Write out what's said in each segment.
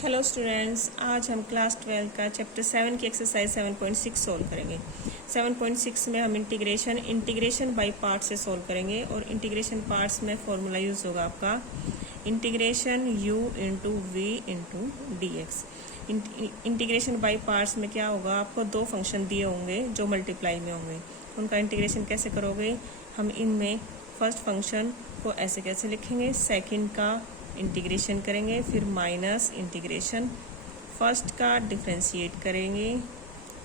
Hello students, आज हम class 12 का चैप्टर 7 की एक्सरसाइज 7.6 सोल्व करेंगे। 7.6 में हम इंटीग्रेशन बाय पार्ट से सोल्व करेंगे और इंटीग्रेशन पार्ट्स में फॉर्मूला यूज़ होगा आपका integration u into V into D X. Integration by parts में क्या होगा, आपको दो फंक्शन दिए होंगे जो मल्टीप्लाई में होंगे, उनका इंटीग्रेशन कैसे करोगे। हम इनमें फर्स्ट फंक्शन को ऐसे कैसे लिखेंगे, सेकंड का इंटीग्रेशन करेंगे, फिर माइनस इंटीग्रेशन फर्स्ट का डिफ्रेंशिएट करेंगे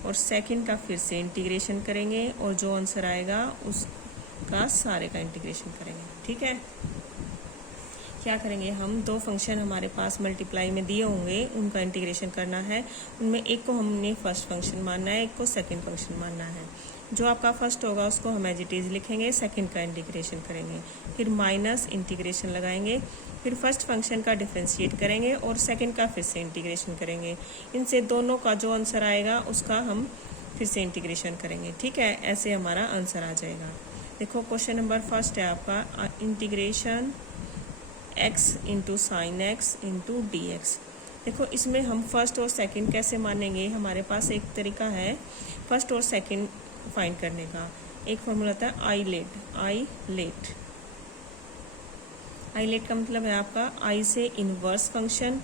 और सेकंड का फिर से इंटीग्रेशन करेंगे और जो आंसर आएगा उसका सारे का इंटीग्रेशन करेंगे। ठीक है, क्या करेंगे हम, दो फंक्शन हमारे पास मल्टीप्लाई में दिए होंगे, उनका इंटीग्रेशन करना है। उनमें एक को हमने फर्स्ट फंक्शन मानना है, एक को सेकंड फंक्शन मानना है। जो आपका फर्स्ट होगा उसको हम एज इट इज लिखेंगे, सेकंड का इंटीग्रेशन करेंगे, फिर माइनस इंटीग्रेशन लगाएंगे, फिर फर्स्ट फंक्शन का डिफ्रेंशिएट करेंगे और सेकंड का फिर से इंटीग्रेशन करेंगे। इनसे दोनों का जो आंसर आएगा उसका हम फिर से इंटीग्रेशन करेंगे। ठीक है, ऐसे हमारा आंसर आ जाएगा। देखो क्वेश्चन नंबर फर्स्ट है आपका integration x into sine x into D x. देखो इसमें हम फर्स्ट और सेकंड कैसे मानेंगे, हमारे पास एक तरीका है फर्स्ट और सेकंड फाइंड करने का। एक फॉर्मूला होता है आई लेट का मतलब है आपका आई से इनवर्स फंक्शन,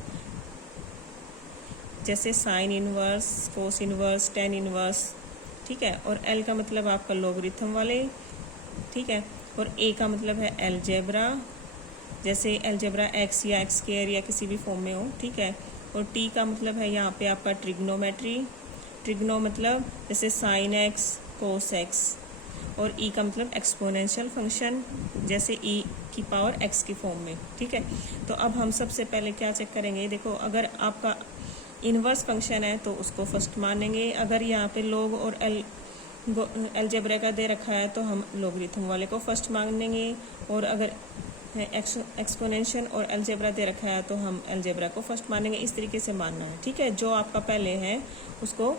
जैसे sine inverse, cos inverse, tan inverse. ठीक है, और एल का मतलब आपका लोगरिथम वाले। ठीक है, और ए का मतलब है एलजेब्रा, जैसे एलजेब्रा एक्स या एक्स स्क्वायर या किसी भी फॉर्म में हो। ठीक है, और टी का मतलब है यहाँ पे आपका ट्रिग्नोमेट्री। ट्रिग्नो मतलब जैसे साइन एक्स, कोस एक्स, और ई का मतलब एक्सपोनेंशियल फंक्शन, जैसे ई की पावर एक्स की फॉर्म में। ठीक है, तो अब हम सबसे पहले क्या चेक करेंगे, देखो अगर आपका इनवर्स फंक्शन है तो उसको फर्स्ट मानेंगे। अगर यहाँ पे लोग और एलजेब्रा का दे रखा है तो हम लोगरिथम वाले को फर्स्ट मानेंगे, और अगर एक्सपोनेंशियल और एलजेब्रा दे रखा है तो हम एलजेब्रा को फर्स्ट मानेंगे। इस तरीके से मानना है। ठीक है, जो आपका पहले है उसको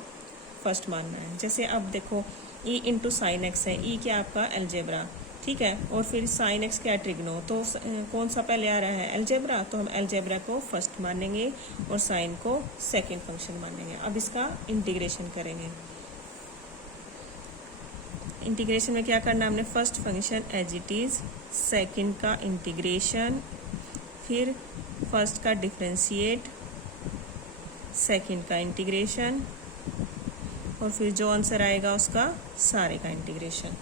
फर्स्ट मानना है। जैसे अब देखो ई इंटू साइन एक्स है, ई क्या आपका एलजेब्रा। ठीक है, और फिर साइन एक्स क्या ट्रिग्नो, तो कौन सा पहले आ रहा है, एलजेब्रा, तो हम एलजेब्रा को फर्स्ट मानेंगे और साइन को सेकंड फंक्शन मानेंगे। अब इसका इंटीग्रेशन करेंगे। इंटीग्रेशन में क्या करना है हमने, first function as it is, second का इंटीग्रेशन, फिर फर्स्ट का डिफ्रेंशिएट, सेकंड का इंटीग्रेशन, और फिर जो आंसर आएगा उसका सारे का इंटीग्रेशन।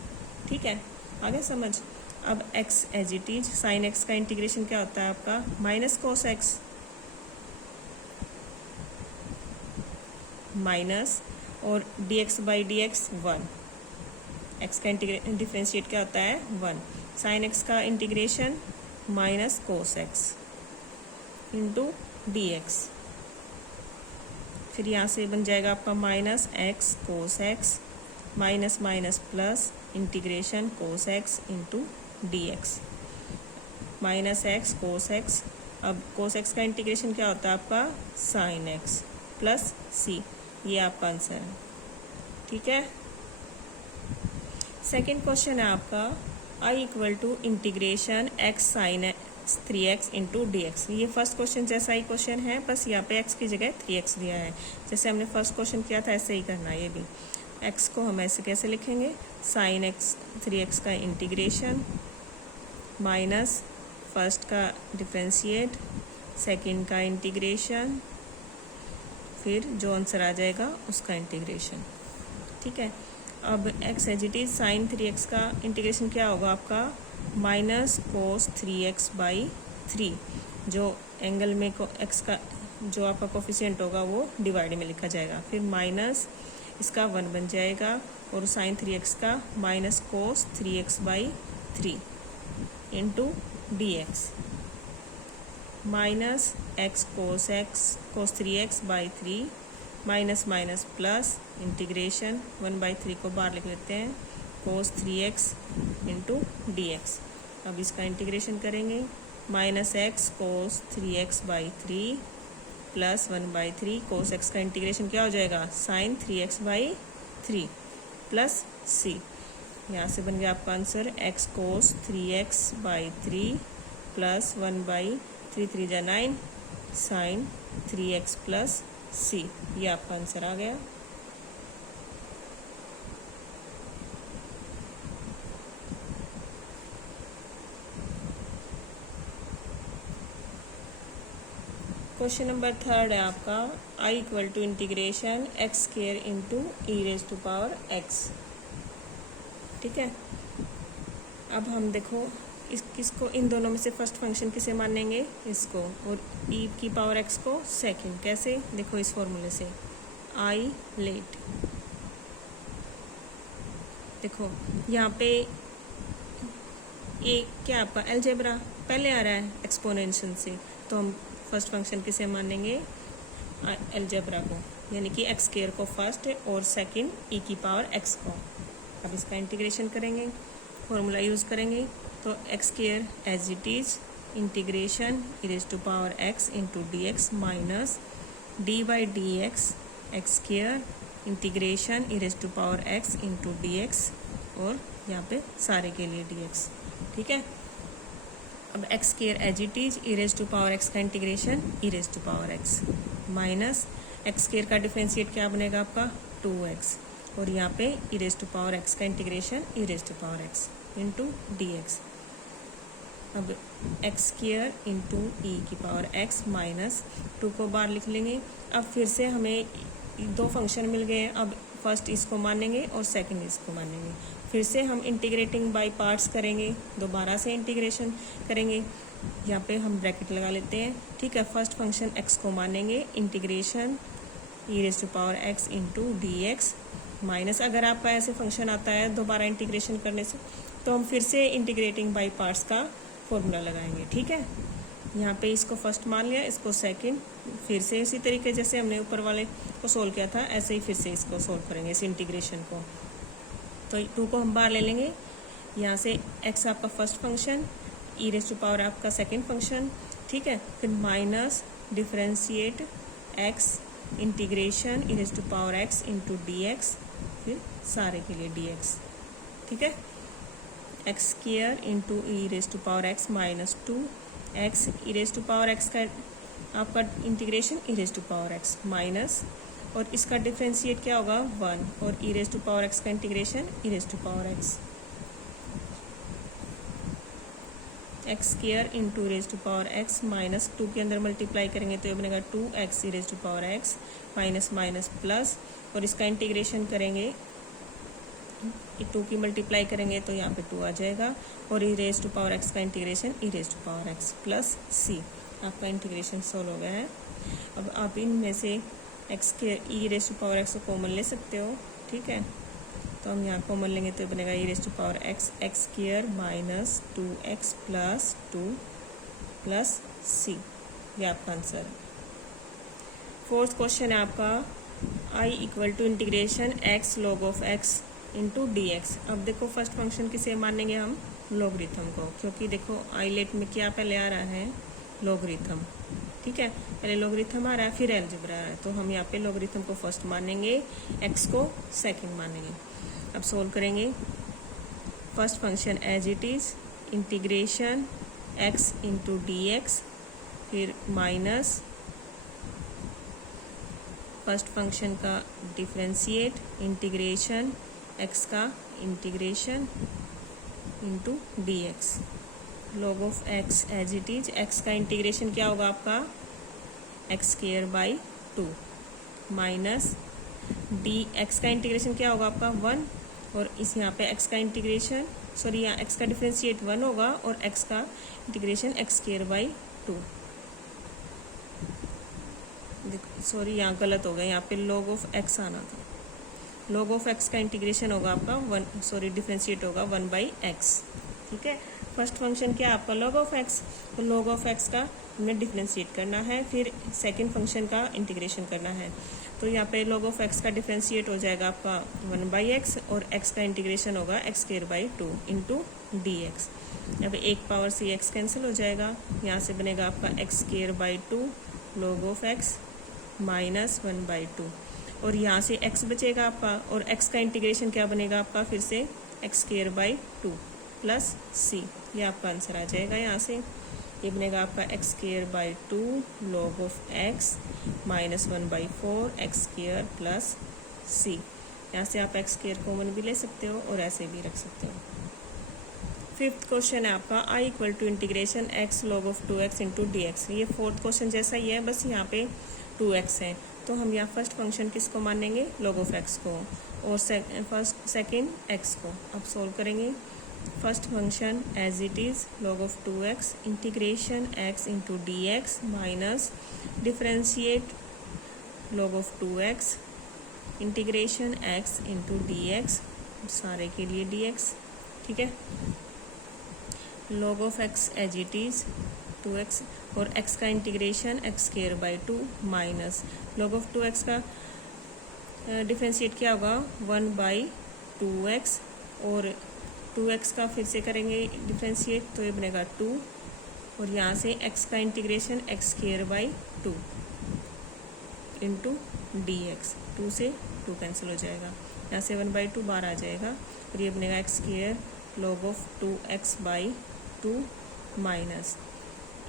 ठीक है, आगे समझ। अब x as it is, sine X का इंटीग्रेशन क्या होता है आपका, माइनस कोस एक्स, माइनस, और dx by D X 1। X का डिफ्रेंशिएट क्या होता है 1। साइन एक्स का integration minus cos X into D x, फिर यहाँ से बन जाएगा आपका minus X cos X, minus minus plus integration cos X into D x, minus X cos X. अब कोस एक्स का इंटीग्रेशन क्या होता है आपका, साइन एक्स प्लस सी, ये आपका आंसर है। ठीक है, सेकेंड क्वेश्चन है आपका I equal to integration X sine 3x into D x. ये फर्स्ट क्वेश्चन जैसा ही क्वेश्चन है, बस यहाँ पे x की जगह 3x दिया है। जैसे हमने फर्स्ट क्वेश्चन किया था ऐसे ही करना है ये भी। x को हम ऐसे कैसे लिखेंगे, साइन एक्स 3x का इंटीग्रेशन माइनस फर्स्ट का डिफ्रेंशिएट, सेकंड का इंटीग्रेशन, फिर जो आंसर आ जाएगा उसका इंटीग्रेशन। ठीक है, अब x as it is, sine 3x का इंटीग्रेशन क्या होगा आपका, माइनस कोस 3x बाई 3। जो एंगल में को x का जो आपका कोफिशिएंट होगा वो डिवाइड में लिखा जाएगा, फिर माइनस इसका 1 बन जाएगा, और साइन 3x का minus cos 3x by 3 into D x, minus X cos 3x by 3, minus minus plus integration 1/3 को बाहर लिख लेते हैं, कोस 3x इंटू डी एक्स। अब इसका इंटीग्रेशन करेंगे, minus X cos 3x by 3 plus 1/3, cos x का इंटीग्रेशन क्या हो जाएगा, sign 3x by 3 plus c. यहाँ से बन गया आपका answer x cos 3x by 3 plus 1/3 3 जा 9 साइन 3x प्लस सी। ये आपका आंसर आ गया। क्वेश्चन नंबर 3 है आपका I equal to integration x square into E raise to power X. ठीक है, अब हम देखो किसको, इन दोनों में से फर्स्ट फंक्शन किसे मानेंगे, इसको, और ई की पावर एक्स को सेकंड। कैसे, देखो इस फॉर्मूले से आई लेट। देखो यहाँ पे ये क्या आपका अलजेब्रा पहले आ रहा है एक्सपोनेंशियल से, तो हम फर्स्ट फंक्शन किसे मानेंगे, अलजेब्रा को, यानी कि एक्स स्क्वायर को फर्स्ट और सेकंड ई की पावर एक्स को। अब इसका इंटीग्रेशन करेंगे, फॉर्मूला यूज़ करेंगे, तो X square as it is integration E raise to power x into D x minus D by D X x square integration E raise to power x into D x, और यहाँ पे सारे के लिए D x. ठीक है, अब x square as it is e raise to power x का integration E raise to power x minus x square का डिफरेंशिएट क्या बनेगा आपका 2x, और यहाँ पे e raise to power x का integration E raise to power x into D x. अब एक्स स्क्वायर इंटू ई की पावर एक्स माइनस 2 को बाहर लिख लेंगे। अब फिर से हमें दो फंक्शन मिल गए हैं, अब फर्स्ट इसको मानेंगे और सेकंड इसको मानेंगे। फिर से हम इंटीग्रेटिंग बाय पार्ट्स करेंगे, दोबारा से इंटीग्रेशन करेंगे। यहाँ पे हम ब्रैकेट लगा लेते हैं। ठीक है, फर्स्ट फंक्शन एक्स को मानेंगे integration E raise to power x into D x minus, अगर आपका ऐसे फंक्शन आता है दोबारा इंटीग्रेशन करने से, तो हम फिर से इंटीग्रेटिंग बाय पार्ट्स का फॉर्मूला लगाएंगे। ठीक है, यहाँ पे इसको फर्स्ट मान लिया, इसको सेकंड, फिर से इसी तरीके जैसे हमने ऊपर वाले को सोल्व किया था ऐसे ही फिर से इसको सोल्व करेंगे, इस इंटीग्रेशन को। तो 2 को हम बाहर ले लेंगे, यहाँ से x आपका first function, e raise to power आपका सेकंड फंक्शन। ठीक है, फिर minus differentiate x integration E raise to power x into D x, फिर सारे के लिए dx। ठीक है, x square into E raise to power x minus 2x e raise to power x का आपका integration E raise to power x minus, और इसका डिफरेंशिएट क्या होगा 1, और e raise to power x का integration E raise to power x, x square into E raise to power x minus 2 के अंदर मल्टीप्लाई करेंगे तो ये बनेगा 2x e raise to power x minus minus plus, और इसका इंटीग्रेशन करेंगे 2 की मल्टीप्लाई करेंगे तो यहाँ पे 2 आ जाएगा, और e raise to power x का integration E raise to power x plus c. आपका इंटीग्रेशन सोल्व हो गया है। अब आप इनमें से एक्स के ई रेज टू पावर एक्स को कॉमन ले सकते हो। ठीक है, तो हम यहाँ कॉमन लेंगे तो बनेगा e raise to power x x square minus 2x plus 2 plus c. ये आपका आंसर है। फोर्थ क्वेश्चन है आपका I equal to integration x log of x into D x. अब देखो फर्स्ट फंक्शन किसे मानेंगे हम, लॉगरिथम को, क्योंकि देखो आईलेट में क्या पहले आ रहा है, लॉगरिथम। ठीक है, पहले लॉगरिथम आ रहा है फिर अलजेब्रा आ रहा है, तो हम यहाँ पे लॉगरिथम को फर्स्ट मानेंगे, एक्स को सेकंड मानेंगे। अब सोल्व करेंगे, first function as it is integration x into D x, फिर माइनस फर्स्ट फंक्शन का डिफरेंशिएट इंटीग्रेशन एक्स का integration into D x, log of x as it is, x का integration क्या होगा आपका x square by 2 minus d x का integration क्या होगा आपका 1, और इस यहाँ पे एक्स का इंटीग्रेशन सॉरी यहाँ एक्स का डिफरेंशिएट 1 होगा और एक्स का integration x square by 2। Sorry यहाँ गलत हो गया, यहाँ पे लॉग ऑफ एक्स आना था, लॉग ऑफ एक्स का इंटीग्रेशन होगा आपका 1 सॉरी डिफरेंशिएट होगा 1 बाई एक्स। ठीक है, फर्स्ट फंक्शन क्या आपका लॉग ऑफ एक्स, तो लॉग ऑफ एक्स का हमें डिफरेंशिएट करना है, फिर सेकंड फंक्शन का इंटीग्रेशन करना है। तो यहाँ पे लॉग ऑफ एक्स का डिफरेंशिएट हो जाएगा आपका 1 बाई एक्स, और एक्स का इंटीग्रेशन होगा x square by 2 into D x. यहाँ पे एक पावर से एक्स कैंसिल हो जाएगा, यहाँ से बनेगा आपका x square by 2 log of x minus 1 by 2, और यहाँ से x बचेगा आपका, और x का इंटीग्रेशन क्या बनेगा आपका फिर से x square by 2 plus c. ये आपका आंसर आ जाएगा यहाँ से। ये बनेगा आपका x square by 2 log of x minus 1/4 x square plus c. यहाँ से आप एक्स स्क्वायर कॉमन भी ले सकते हो और ऐसे भी रख सकते हो। फिफ्थ क्वेश्चन है आपका I equal to integration x log of 2x into D x. ये फोर्थ क्वेश्चन जैसा ही है, बस यहाँ पे 2x है, तो हम यहाँ फर्स्ट फंक्शन किसको मानेंगे, log ऑफ x को, और सेकेंड x को। अब सोल्व करेंगे। First function as it is log of 2x integration x into D x minus differentiate log of 2x integration x into D x, सारे के लिए dx, ठीक है। log of x as it is 2x और x का integration x square by 2 minus log of 2x का differentiate क्या होगा 1/2x और 2x का फिर से करेंगे डिफ्रेंशिएट, तो ये बनेगा 2 और यहाँ से x का integration x square by 2 into D x, 2 से 2 कैंसिल हो जाएगा, यहाँ से 1/2 बाहर आ जाएगा और ये बनेगा x square log of 2x by 2 minus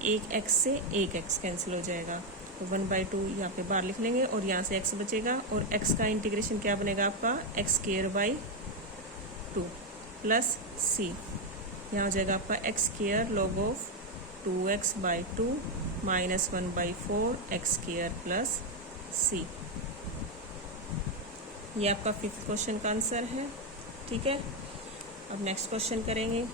एक x से एक x कैंसिल हो जाएगा, तो 1/2 यहाँ पे बाहर लिख लेंगे और यहाँ से x बचेगा और x का इंटीग्रेशन क्या बनेगा आपका x square by 2 plus c, यहाँ हो जाएगा आपका x square log of 2x by 2 minus 1/4 x square plus c। ये आपका फिफ्थ क्वेश्चन का आंसर है, ठीक है। अब नेक्स्ट क्वेश्चन करेंगे।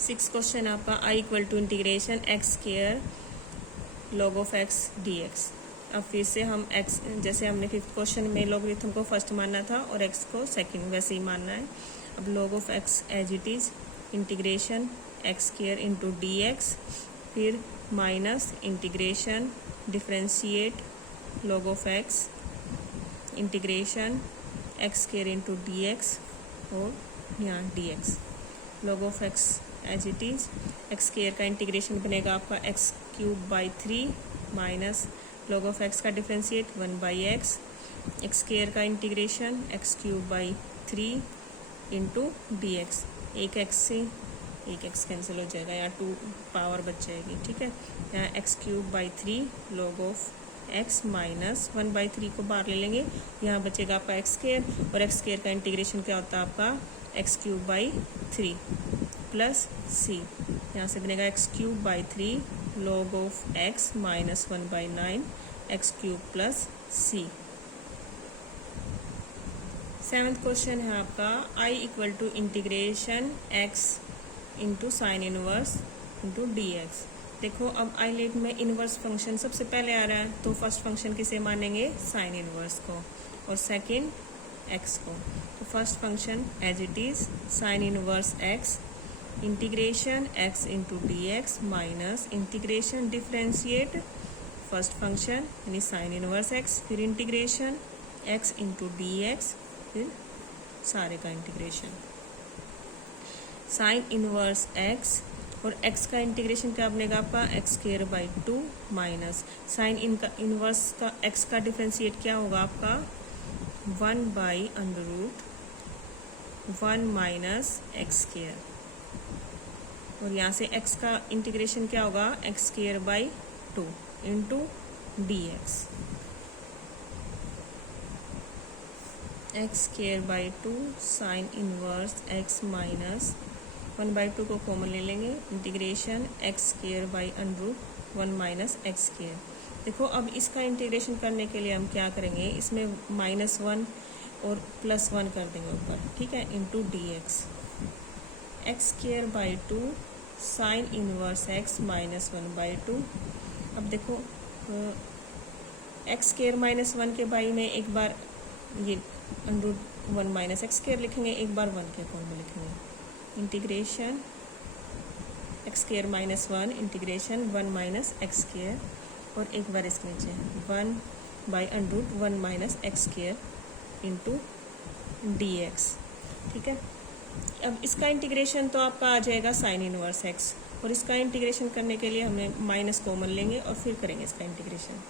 सिक्स क्वेश्चन आपका I equal to integration x square log of x dx। अब फिर से हम x, जैसे हमने फिफ्थ क्वेश्चन में लॉगरिथम को फर्स्ट मानना था और x को सेकंड, वैसे ही मानना है। अब log of x as it is integration x square into D x, फिर minus integration differentiate log of x integration x square into D x और यहाँ d x. log of x as it is x square का integration बनेगा आपका x cube by 3 minus log of x का differentiate 1/x, x square का integration x cube by 3 into D x, एक x से एक x कैंसिल हो जाएगा, यहाँ 2 पावर बच जाएगी, ठीक है। यहाँ x cube by 3 log of x minus 1/3 को बाहर ले लेंगे, यहाँ बचेगा आपका एक्स स्क्वायर और एक्स स्क्वायर का इंटीग्रेशन क्या होता है आपका x cube by 3 plus c, यहाँ से बनेगा x cube by 3 log of x minus 1/9 x cube plus c। Seventh question है आपका I equal to integration x into sine inverse into D x. देखो अब आईलेट में इनवर्स फंक्शन सबसे पहले आ रहा है, तो फर्स्ट फंक्शन किसे मानेंगे, साइन इनवर्स को, और सेकंड x को। तो first function as it is sine inverse x integration x into D x minus integration differentiate first function यानी साइन इनवर्स x, फिर integration x into D x, फिर सारे का इंटीग्रेशन साइन इनवर्स x और x का integration क्या बनेगा आपका x square by 2 minus sine inverse का x का डिफ्रेंशिएट क्या होगा आपका 1/√1 माइनस एक्स स्क्वायर, और यहाँ से x का इंटीग्रेशन क्या होगा x square by 2 into D X, x square by 2 sign inverse x minus 1/2 को कॉमन ले लेंगे, integration x square by √1 minus x square. देखो अब इसका इंटीग्रेशन करने के लिए हम क्या करेंगे, इसमें -1 और +1 कर देंगे ऊपर, ठीक है, into D X, x square by 2 sign inverse x minus 1/2। अब देखो एक्स स्क्वायर माइनस 1 के बाई में एक बार ये √1 माइनस एक्स स्क्वायर लिखेंगे, एक बार 1 के फॉर्म में लिखेंगे, integration x square minus 1 integration 1 minus x square, और एक बार इसके नीचे 1/√1 minus x square into D x, ठीक है। अब इसका इंटीग्रेशन तो आपका आ जाएगा साइन इनवर्स x, और इसका इंटीग्रेशन करने के लिए हमने माइनस कॉमन लेंगे और फिर करेंगे इसका integration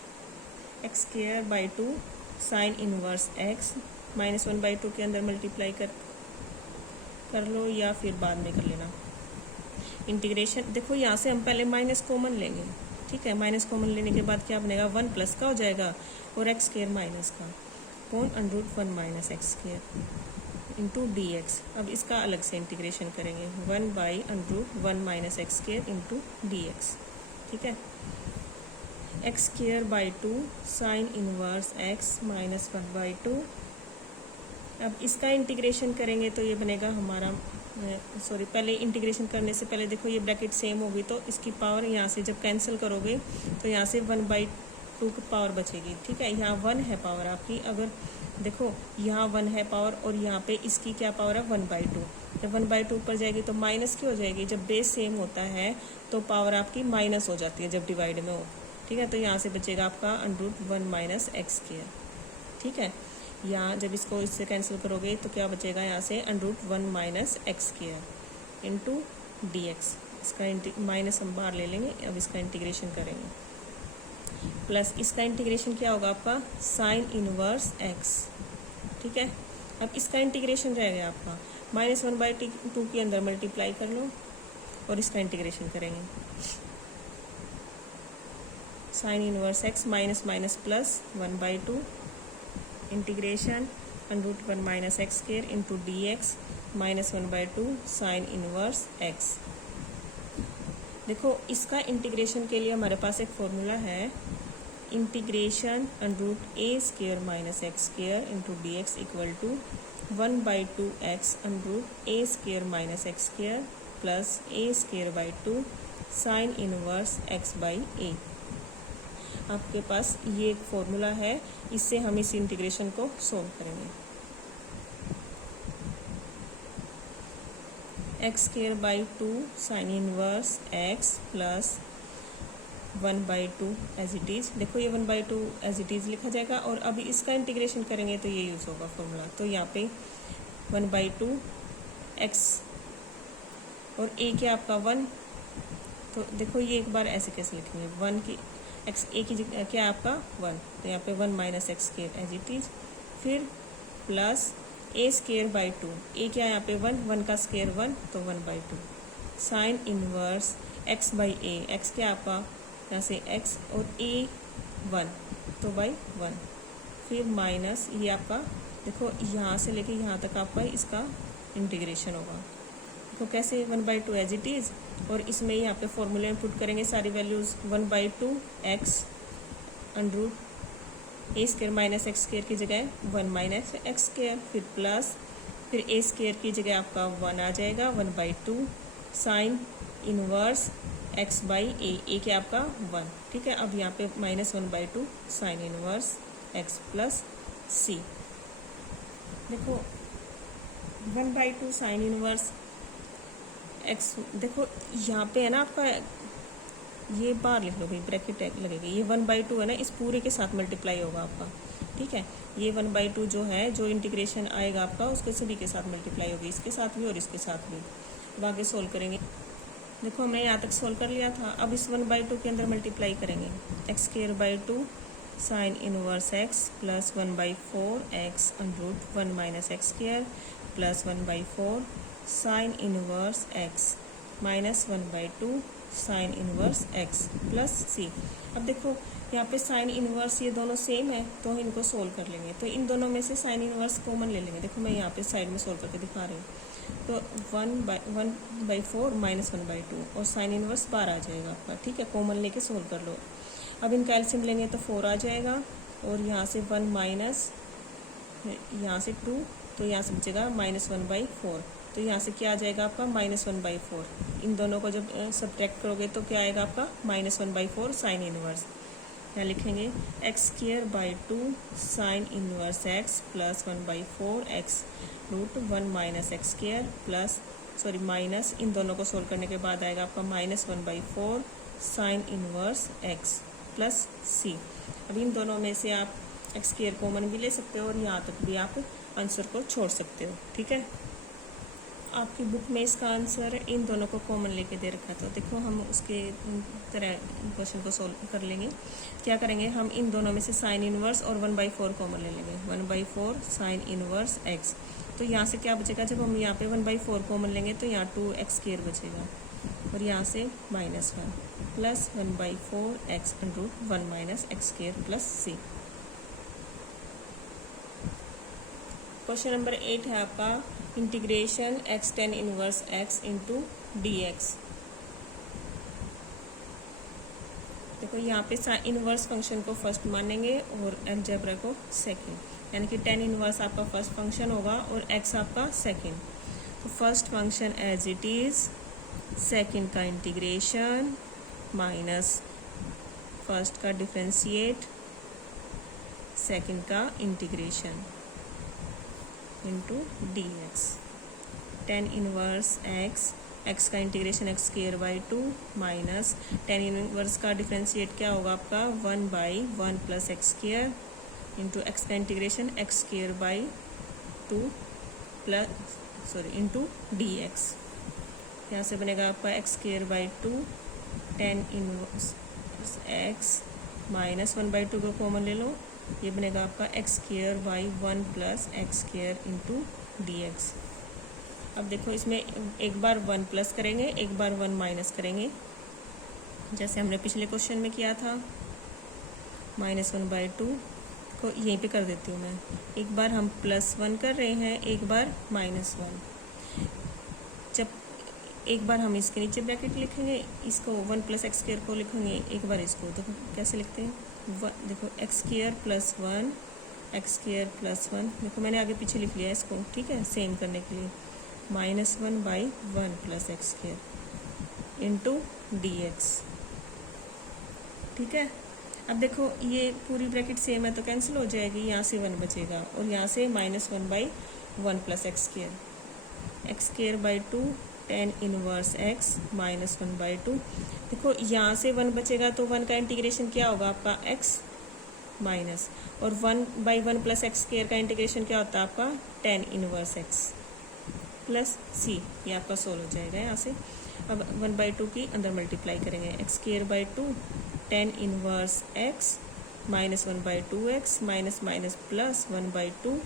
x square by 2 sign inverse x minus 1/2 के अंदर मल्टीप्लाई कर लो या फिर बाद में कर लेना, इंटीग्रेशन देखो यहाँ से हम पहले माइनस कॉमन लेंगे, ठीक है। माइनस कॉमन लेने के बाद क्या बनेगा, 1 प्लस का हो जाएगा और एक्स स्क्वायर माइनस का upon √1 minus x square into D x. अब इसका अलग से इंटीग्रेशन करेंगे, 1/√1 minus x square into D x, ठीक है। X square by 2 sine inverse x minus 1/2। अब इसका इंटीग्रेशन करेंगे तो ये बनेगा हमारा, सॉरी पहले इंटीग्रेशन करने से पहले देखो ये ब्रैकेट सेम होगी तो इसकी पावर यहाँ से जब कैंसिल करोगे तो यहाँ से 1/2 की पावर बचेगी, ठीक है। यहाँ 1 है पावर आपकी, अगर देखो यहाँ 1 है पावर और यहाँ पे इसकी क्या पावर है 1/2। जब 1/2 ऊपर जाएगी तो माइनस की हो जाएगी, जब बेस सेम होता है तो पावर आपकी माइनस हो जाती है जब डिवाइड में हो, ठीक है। तो यहाँ से बचेगा आपका √1 माइनस एक्स स्क्वायर, ठीक है। यहाँ जब इसको इससे कैंसिल करोगे तो क्या बचेगा, यहाँ से √1 minus x square into D x. इसका माइनस हम बाहर ले लेंगे, अब इसका इंटीग्रेशन करेंगे। प्लस इसका इंटीग्रेशन क्या होगा आपका, साइन इनवर्स एक्स, ठीक है। अब इसका इंटीग्रेशन रह गया आपका, -1/2 के अंदर मल्टीप्लाई कर लो और इसका इंटीग्रेशन करेंगे। Sine inverse x minus minus plus 1/2 integration √1 minus x square into D x -1/2 sine inverse x. देखो इसका इंटीग्रेशन के लिए हमारे पास एक फॉर्मूला है, integration √a² minus x square into D x equal to 1/2x √a² minus x square plus a²/2 sine inverse x/a। आपके पास ये एक फॉर्मूला है, इससे हम इस इंटीग्रेशन को सोल्व करेंगे। x²/2 sine inverse x plus 1/2 as it is. देखो ये 1/2 एज इट इज़ लिखा जाएगा और अभी इसका इंटीग्रेशन करेंगे तो ये यूज़ होगा फॉर्मूला। तो यहाँ पे 1/2 x और a क्या आपका 1, तो देखो ये एक बार ऐसे कैसे लिखेंगे, 1 की एक्स ए की क्या आपका 1, तो यहाँ पे 1 minus x square as it is, फिर प्लस a²/2, ए क्या है यहाँ पे 1 का स्क्वायर 1 तो 1/2 साइन इनवर्स x/a। एक्स क्या आपका यहाँ से x और a 1 तो बाई 1, फिर माइनस ये आपका देखो यहाँ से लेके यहाँ तक आपका इसका इंटीग्रेशन होगा। तो कैसे 1/2 एज इट इज़ और इसमें यहाँ पे फॉर्मूले में पुट करेंगे सारी values, 1/2 x √a² minus x square की जगह 1 माइनस एक्स स्क्वायर, फिर प्लस फिर a² की जगह आपका 1 आ जाएगा 1/2 साइन इनवर्स x/a। a क्या आपका 1, ठीक है। अब यहाँ पे -1/2 sign inverse x plus c। देखो 1/2 साइन इनवर्स एक्स, देखो यहाँ पे है ना आपका, ये बार लिख लो भाई, ब्रैकेट लगेगी, ये 1/2 है ना, इस पूरे के साथ मल्टीप्लाई होगा आपका, ठीक है। ये 1/2 जो है, जो इंटीग्रेशन आएगा आपका उसके सभी के साथ मल्टीप्लाई होगी, इसके साथ भी और इसके साथ भी। अब आगे सोल्व करेंगे। देखो हमने यहाँ तक सोल्व कर लिया था, अब इस 1/2 के अंदर मल्टीप्लाई करेंगे, x² sign inverse x plus 1/4x √1 minus x square plus 1/4 sine inverse x minus 1/2 sign inverse x plus c। अब देखो यहाँ पे साइन इनवर्स ये दोनों सेम है तो इनको सोल्व कर लेंगे, तो इन दोनों में से साइन इनवर्स कॉमन ले लेंगे। देखो मैं यहाँ पे साइड में सोल्व करके दिखा रही हूँ, तो 1/4 माइनस 1/2 और साइन इनवर्स बाहर आ जाएगा आपका, ठीक है। कॉमन लेके सोल्व कर लो। अब इनका एलसीएम लेंगे तो 4 आ जाएगा और यहाँ से 1 माइनस यहाँ से 2, तो यहाँ से बचेगा -1/4, तो यहाँ से क्या आ जाएगा आपका -1/4। इन दोनों को जब सब्ट्रैक्ट करोगे तो क्या आएगा आपका -1/4 साइन इनवर्स। यहाँ लिखेंगे x²/2 sine inverse x plus 1/4x √1 minus x square plus minus, इन दोनों को सोल्व करने के बाद आएगा आपका -1/4 sine inverse x plus c। अब इन दोनों में से आप x² कॉमन भी ले सकते हो और यहाँ तक भी आप आंसर को छोड़ सकते हो, ठीक है। आपकी बुक में इसका आंसर इन दोनों को कॉमन लेके दे रखा था, देखो हम उसके तरह क्वेश्चन को सोल्व कर लेंगे। क्या करेंगे, हम इन दोनों में से साइन इनवर्स और 1/4 कॉमन ले लेंगे, 1/4 साइन इनवर्स x। तो यहाँ से क्या बचेगा, जब हम यहाँ पे 1/4 कॉमन लेंगे तो यहाँ 2x² बचेगा, और यहाँ से -1 plus 1/4 x √ 1 - x² plus c। Question number 8 है आपका integration x tan inverse x into dx। देखो यहाँ पे इनवर्स फंक्शन को फर्स्ट मानेंगे और अलजेब्रा को सेकंड, यानी कि tan इनवर्स आपका फर्स्ट फंक्शन होगा और x आपका सेकंड। तो first function as it is, second का इंटीग्रेशन माइनस फर्स्ट का डिफरेंशिएट, सेकंड का integration into dx। tan inverse x का integration x² 2 minus tan inverse का डिफरेंशिएट क्या होगा आपका 1/1 प्लस x² इंटू x का integration x² 2 plus into dx। यहाँ से बनेगा आपका x² 2 tan inverse x minus 1/2 को कॉमन ले लो, ये बनेगा आपका x² 1 plus x² into dx। अब देखो इसमें एक बार 1 प्लस करेंगे, एक बार 1 माइनस करेंगे, जैसे हमने पिछले क्वेश्चन में किया था। -1/2 को यहीं पे कर देती हूँ मैं। एक बार हम +1 कर रहे हैं, एक बार -1। जब एक बार हम इसके नीचे ब्रैकेट लिखेंगे, इसको 1 प्लस x² को लिखेंगे, एक बार इसको। तो कैसे लिखते हैं, देखो x² + 1 x² + 1, देखो मैंने आगे पीछे लिख लिया इसको, ठीक है, सेम करने के लिए। -1/1 प्लस x² इंटू dx, ठीक है। अब देखो ये पूरी ब्रैकेट सेम है तो कैंसिल हो जाएगी, यहाँ से 1 बचेगा और यहाँ से -1/1 plus x² 2 tan inverse x -1/2। देखो यहाँ से 1 बचेगा तो 1 का इंटीग्रेशन क्या होगा आपका x माइनस, और 1/1 प्लस x² का इंटीग्रेशन क्या होता है आपका tan inverse x plus c। ये आपका सोल्व हो जाएगा यहाँ से। अब 1/2 की अंदर मल्टीप्लाई करेंगे, x² 2 tan inverse x -1/2x minus minus plus 1/2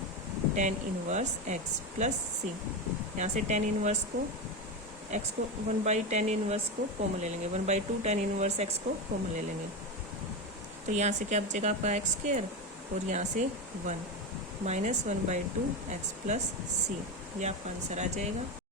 tan inverse x plus c। यहाँ से tan इनवर्स को x को 1/tan इनवर्स को कॉमन ले लेंगे, 1/2 tan इनवर्स x को कॉमन ले लेंगे। तो यहाँ से क्या बचेगा आपका x² और यहाँ से 1 -1/2 x प्लस c। ये आपका आंसर आ जाएगा।